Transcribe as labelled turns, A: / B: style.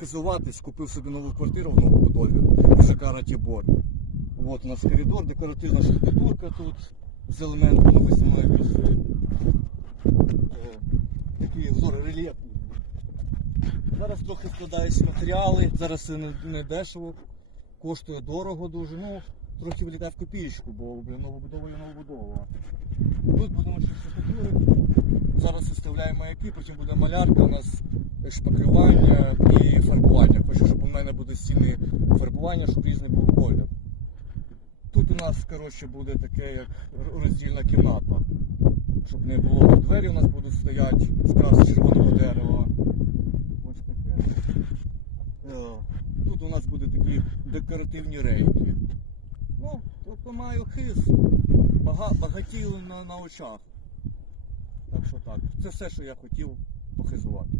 A: Хочу похизуватись, купив собі нову квартиру в новобудові в ЖК Ратібор. От у нас коридор, декоративна штукатурка тут з елементами весняної краси. Е, Такий взор рельєфний. Зараз трохи складаються матеріали, зараз це не, не дешево, коштує дорого дуже. Ну, трохи вилітає в копієчку, бо блін, новобудова є новобудова. Тут будемо штукатури. Зараз виставляємо маяки, потім буде малярка, у нас шпаклювання і фарбування. Хочу, щоб у мене буде стіни фарбування, щоб різний був колір. Тут у нас коротше, буде таке, як роздільна кімната. Щоб не було двері у нас будуть стояти з червоного дерева. Ось таке. Е, Тут у нас будуть такі декоративні рейки. Ну, тобто маю хиз. Бага, багатію на, на очах. Так що так. Це все, що я хотів похизувати.